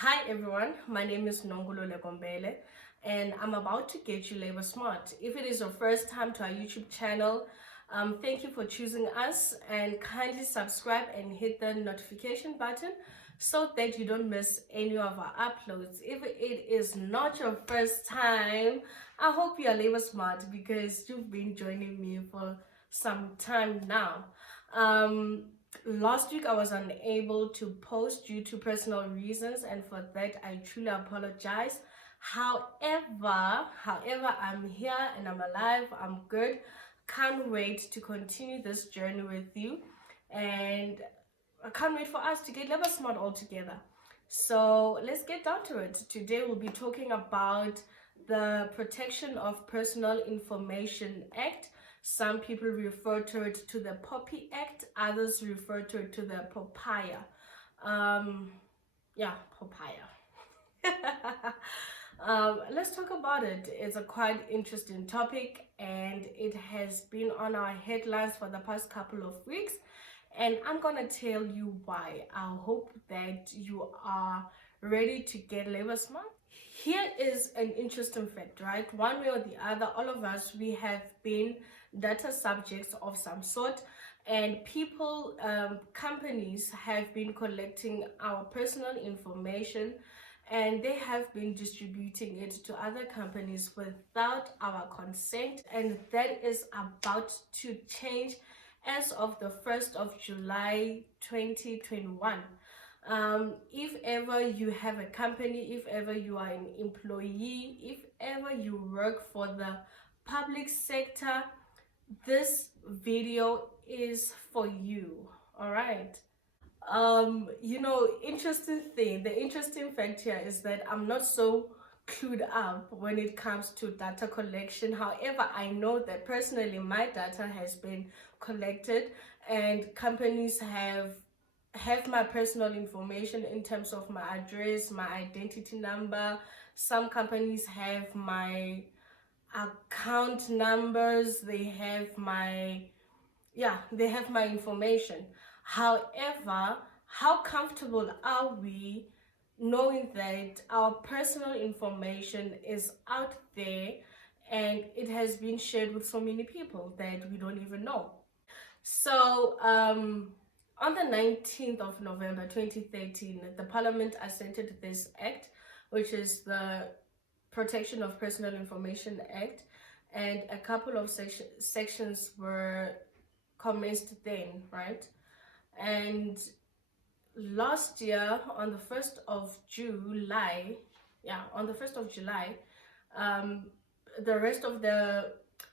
Hi everyone, my name is Nonkululeko Mbele and I'm about to get you labor smart. If it is your first time to our YouTube channel, thank you for choosing us and kindly subscribe and hit the notification button so that you don't miss any of our uploads. If it is not your first time, I hope you are labor smart because you've been joining me for some time now. Last week I was unable to post due to personal reasons, and for that I truly apologize. However, I'm here and I'm alive, I'm good. Can't wait to continue this journey with you, and I can't wait for us to get labor smart all together. So let's get down to it. Today we'll be talking about the Protection of Personal Information Act. Some people refer to it to the POPI Act, others refer to it to the POPIA. Yeah, POPIA. Let's talk about it. It's a quite interesting topic and it has been on our headlines for the past couple of weeks, and I'm gonna tell you why. I hope that you are ready to get labor smart. Here is an interesting fact, right? One way or the other, all of us, we have been data subjects of some sort, and people, companies have been collecting our personal information and they have been distributing it to other companies without our consent, and that is about to change as of the 1st of July 2021. If ever you have a company, if ever you are an employee, if ever you work for the public sector, this video is for you. All right. The interesting fact here is that I'm not so clued up when it comes to data collection. However, I know that personally my data has been collected and companies have my personal information in terms of my address, my identity number. Some companies have my account numbers, they have my information. However, how comfortable are we knowing that our personal information is out there and it has been shared with so many people that we don't even know? So, on the 19th of November 2013, the Parliament assented this act, which is the Protection of Personal Information Act, and a couple of sections were commenced then, right? And last year, on the 1st of July, um, the rest of the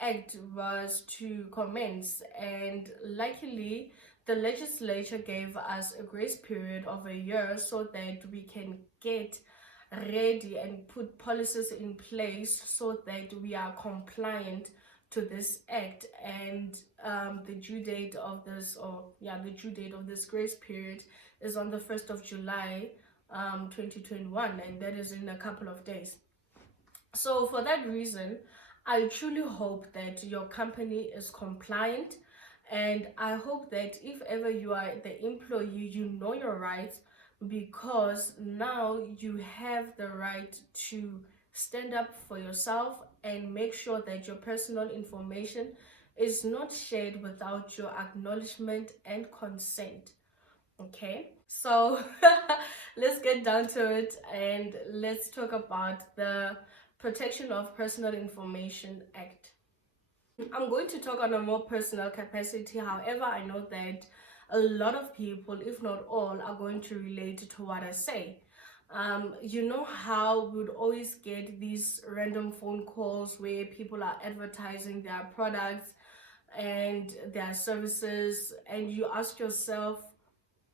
act was to commence, and luckily the legislature gave us a grace period of a year so that we can get ready and put policies in place so that we are compliant to this act. And the due date of this grace period is on the 1st of July 2021, and that is in a couple of days. So for that reason, I truly hope that your company is compliant, and I hope that if ever you are the employee, you know your rights, because now you have the right to stand up for yourself and make sure that your personal information is not shared without your acknowledgement and consent. Okay, so let's get down to it and let's talk about the Protection of Personal Information Act. I'm going to talk on a more personal capacity. However, I know that a lot of people, if not all, are going to relate to what I say. You know how we would always get these random phone calls where people are advertising their products and their services, and you ask yourself,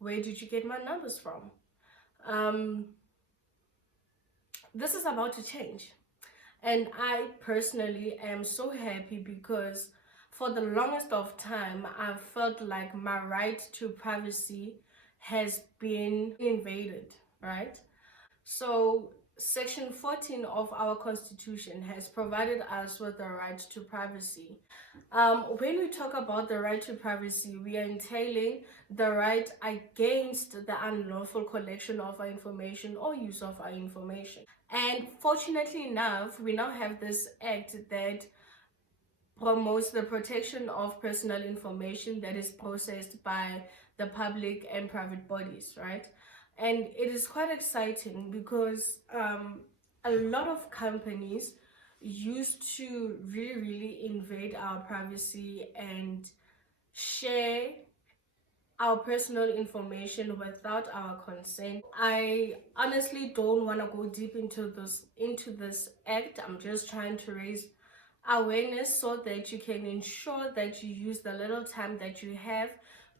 where did you get my numbers from? Um, this is about to change. And I personally am so happy because for the longest of time, I felt like my right to privacy has been invaded, right? So Section 14 of our Constitution has provided us with the right to privacy. When we talk about the right to privacy, we are entailing the right against the unlawful collection of our information or use of our information. And fortunately enough, we now have this act that promotes the protection of personal information that is processed by the public and private bodies, right? And it is quite exciting because a lot of companies used to really invade our privacy and share our personal information without our consent. I honestly don't want to go deep into this act. I'm just trying to raise awareness so that you can ensure that you use the little time that you have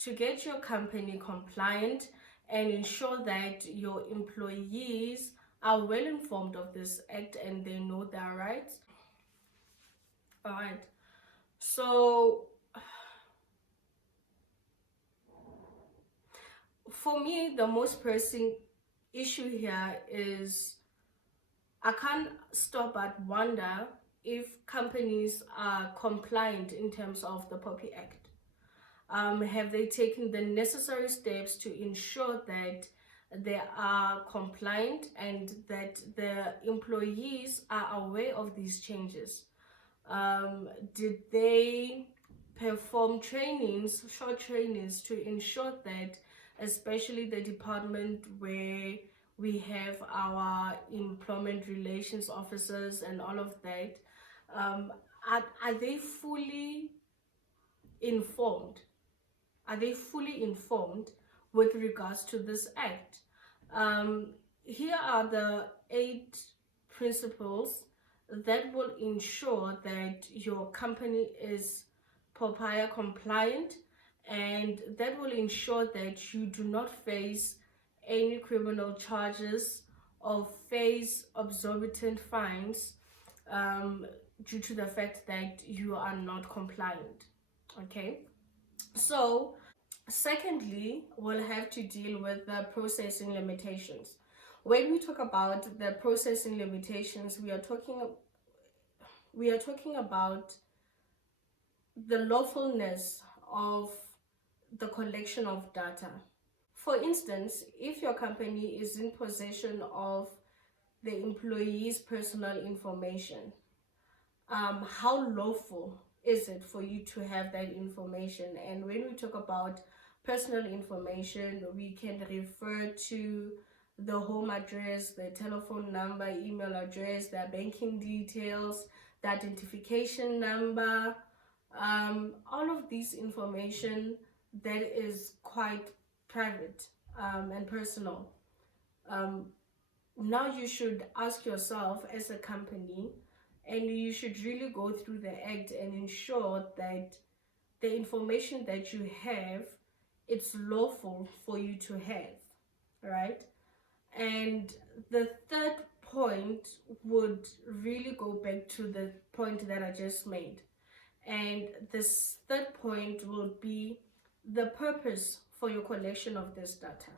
to get your company compliant and ensure that your employees are well informed of this act and they know their rights. All right. So for me, the most pressing issue here is I can't stop but wonder if companies are compliant in terms of the POPI Act. Have they taken the necessary steps to ensure that they are compliant and that the employees are aware of these changes? Did they perform trainings, short trainings, to ensure that, especially the department where we have our employment relations officers and all of that, um, are they fully informed? Are they fully informed with regards to this act? Here are the 8 principles that will ensure that your company is POPIA compliant, and that will ensure that you do not face any criminal charges or face exorbitant fines due to the fact that you are not compliant. Okay, so secondly, we'll have to deal with the processing limitations. When we talk about the processing limitations, we are talking about the lawfulness of the collection of data. For instance, if your company is in possession of the employee's personal information, how lawful is it for you to have that information? And when we talk about personal information, we can refer to the home address, the telephone number, email address, their banking details, the identification number, all of this information that is quite private and personal. Um, Now you should ask yourself as a company, and you should really go through the act and ensure that the information that you have, it's lawful for you to have, right? And the third point would really go back to the point that I just made, and this third point will be the purpose for your collection of this data.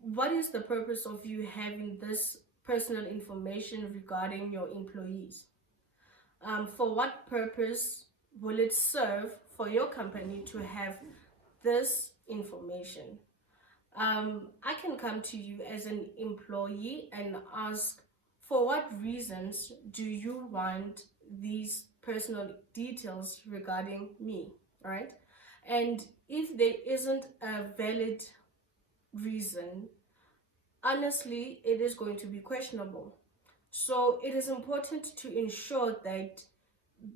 What is the purpose of you having this personal information regarding your employees? For what purpose will it serve for your company to have this information? I can come to you as an employee and ask, for what reasons do you want these personal details regarding me, right? And if there isn't a valid reason, honestly, it is going to be questionable. So it is important to ensure that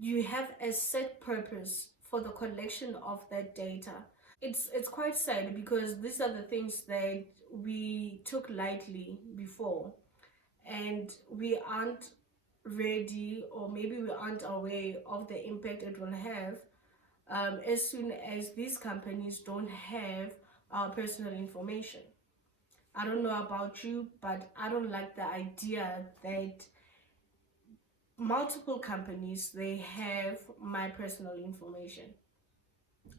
you have a set purpose for the collection of that data. It's quite sad because these are the things that we took lightly before, and we aren't ready, or maybe we aren't aware of the impact it will have as soon as these companies don't have our personal information. I don't know about you, but I don't like the idea that multiple companies, they have my personal information.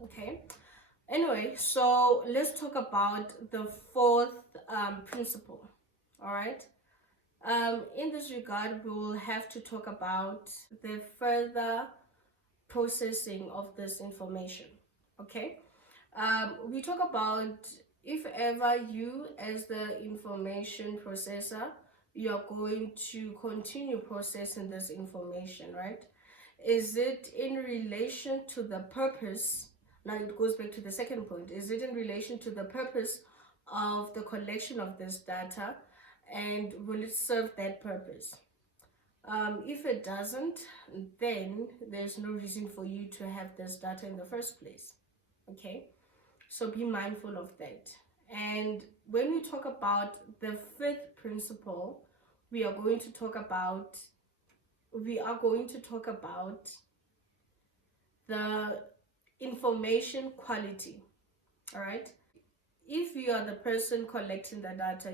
Okay. Anyway, so let's talk about the fourth principle. All right. In this regard, we will have to talk about the further processing of this information. Okay, we talk about if ever you, as the information processor, you are going to continue processing this information, right? Is it in relation to the purpose? Now it goes back to the second point. Is it in relation to the purpose of the collection of this data, and will it serve that purpose? If it doesn't, then there's no reason for you to have this data in the first place. Okay, so be mindful of that. And when we talk about the fifth principle, we are going to talk about the information quality. All right, if you are the person collecting the data,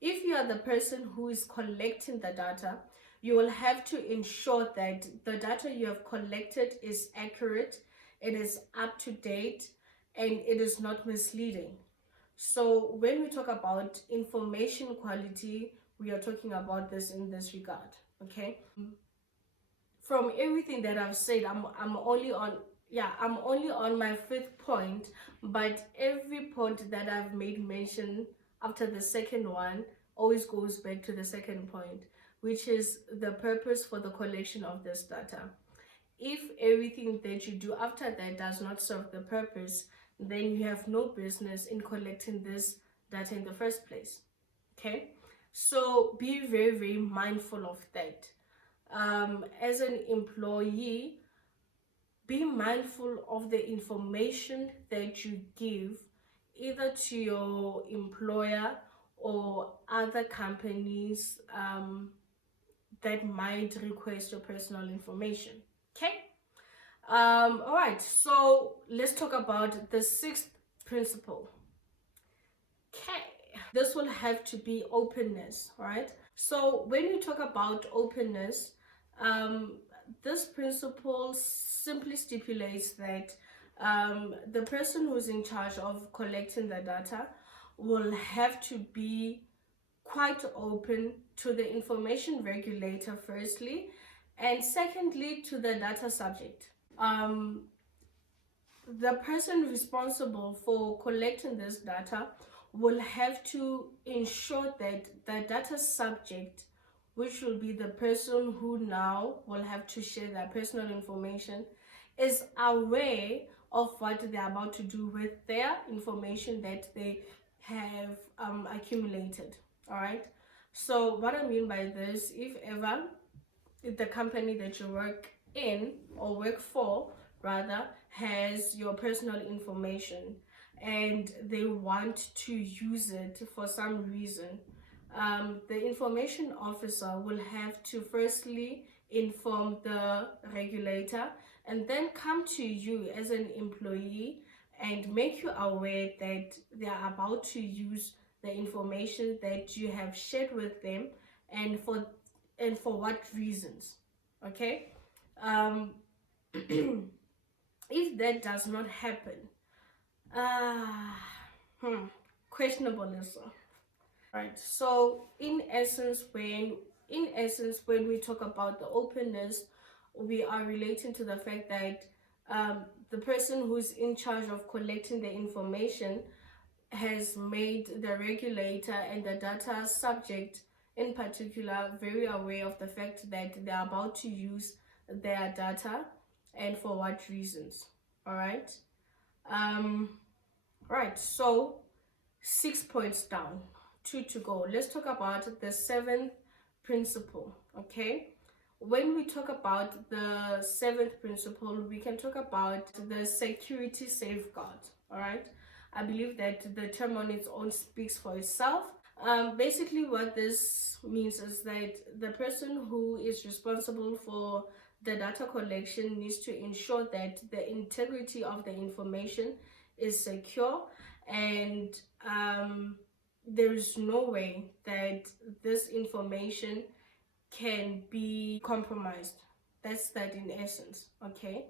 if you are the person who is collecting the data, you will have to ensure that the data you have collected is accurate, it is up to date, and it is not misleading. So when we talk about information quality, we are talking about this in this regard. Okay, from everything that I've said, I'm only on my fifth point, but every point that I've made mention after the second one always goes back to the second point, which is the purpose for the collection of this data. If everything that you do after that does not serve the purpose, then you have no business in collecting this data in the first place. Okay, so be very, very mindful of that. As an employee, be mindful of the information that you give either to your employer or other companies that might request your personal information. Okay, all right, so let's talk about the sixth principle. Okay, this will have to be openness. All right, so when we talk about openness, this principle simply stipulates that the person who's in charge of collecting the data will have to be quite open to the information regulator, firstly, and secondly, to the data subject. The person responsible for collecting this data will have to ensure that the data subject, which will be the person who now will have to share their personal information, is aware of what they're about to do with their information that they have accumulated. All right, so what I mean by this, if ever the company that you work in or work for rather has your personal information and they want to use it for some reason, the information officer will have to firstly inform the regulator and then come to you as an employee and make you aware that they are about to use the information that you have shared with them, and for what reasons. Okay, um if that does not happen, uh questionable also. Right, so in essence, when we talk about the openness, we are relating to the fact that the person who's in charge of collecting the information has made the regulator and the data subject in particular very aware of the fact that they're about to use their data and for what reasons. All right, um right, so 6 points down, two to go. Let's talk about the seventh principle. Okay, when we talk about the seventh principle, we can talk about the security safeguard. All right, I believe that the term on its own speaks for itself. Basically what this means is that the person who is responsible for the data collection needs to ensure that the integrity of the information is secure, and there is no way that this information can be compromised. That's that in essence. Okay,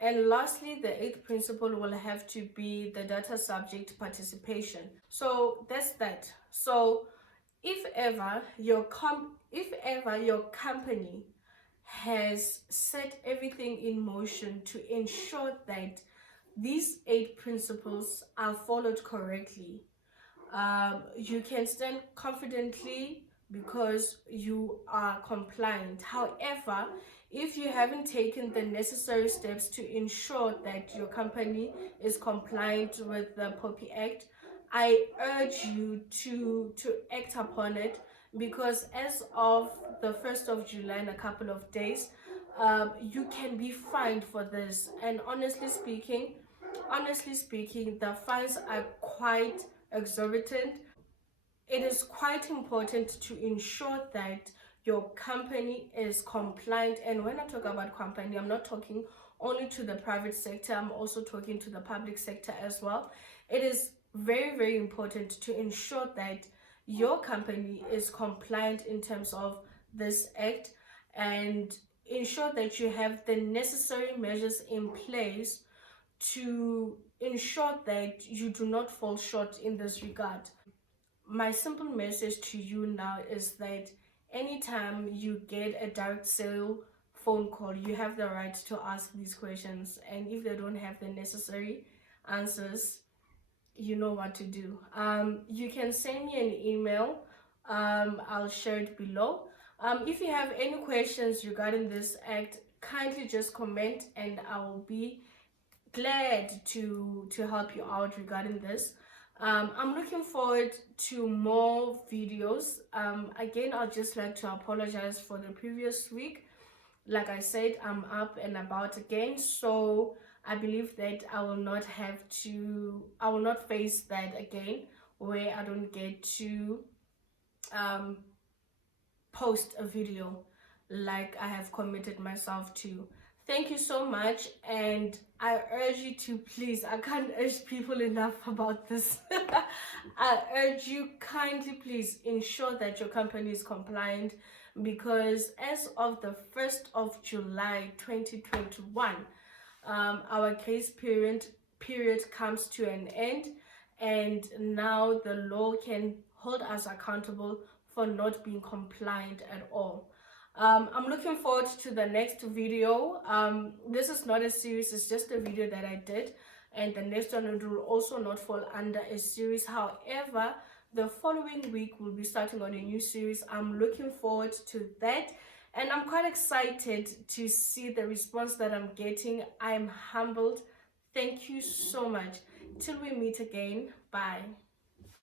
and lastly, the eighth principle will have to be the data subject participation. So that's that. So if ever your company has set everything in motion to ensure that these 8 principles are followed correctly, you can stand confidently because you are compliant. However, if you haven't taken the necessary steps to ensure that your company is compliant with the POPI Act, I urge you to act upon it, because as of the 1st of July, in a couple of days, you can be fined for this. And honestly speaking, the fines are quite exorbitant. It is quite important to ensure that your company is compliant. And when I talk about company, I'm not talking only to the private sector, I'm also talking to the public sector as well. It is very, very important to ensure that your company is compliant in terms of this act, and ensure that you have the necessary measures in place to ensure that you do not fall short in this regard. My simple message to you now is that anytime you get a direct sale phone call, you have the right to ask these questions, and if they don't have the necessary answers, you know what to do. You can send me an email. I'll share it below. If you have any questions regarding this act, kindly just comment and I will be glad to help you out regarding this. I'm looking forward to more videos. Again, I'd just like to apologize for the previous week. Like I said, I'm up and about again, so I believe that I will not face that again, where I don't get to um, post a video like I have committed myself to. Thank you so much, and I urge you to please, I can't urge people enough about this. I urge you kindly, please ensure that your company is compliant, because as of the 1st of July 2021, our grace period comes to an end, and now the law can hold us accountable for not being compliant at all. I'm looking forward to the next video. This is not a series, it's just a video that I did, and the next one will also not fall under a series. However, the following week we'll be starting on a new series. I'm looking forward to that, and I'm quite excited to see the response that I'm getting. I'm humbled. Thank you so much. Till we meet again, bye.